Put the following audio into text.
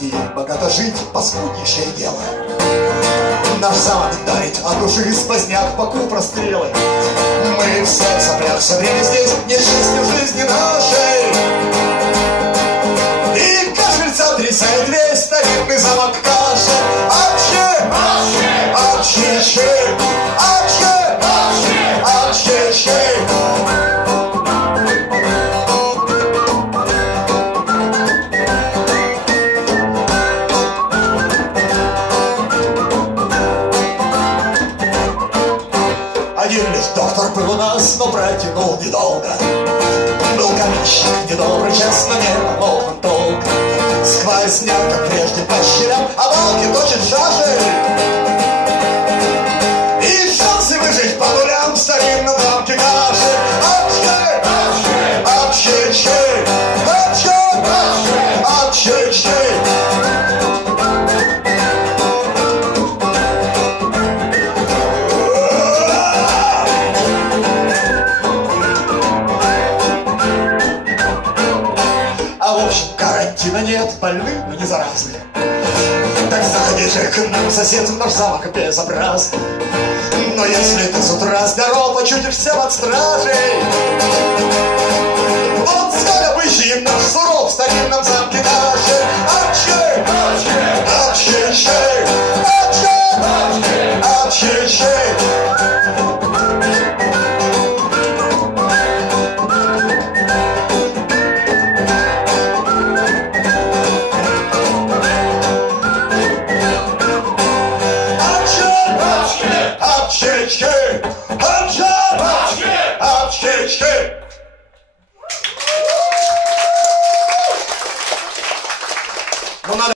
деньги, богато жить — паскуднейшее дело. Наш замок дарит от души сквозняк, боку прострелы. Мы все в соплях, все время здесь, нет счастья в жизни нашей. И кашельца трясает весь старинный замок каши. Отче, отче, отче, отче. Один лишь доктор был у нас, но протянул недолго. Был каменщик недобрый, честно, не помог он толк. Сквозняк, как прежде, по щелям, а волки точат шаши. И шансы выжить по нулям в старинном замке каши. Отче, отче, отче, отче, отче. В общем, карантина нет, больных, но не заразны. Так заходи же к нам, сосед, в наш замок безобразный. Но если ты с утра здоров, очутишься под стражей, вот сколько обыщем наш суров в старинном замке нашей. Отче, отче, отче, отче, отче. Ну, надо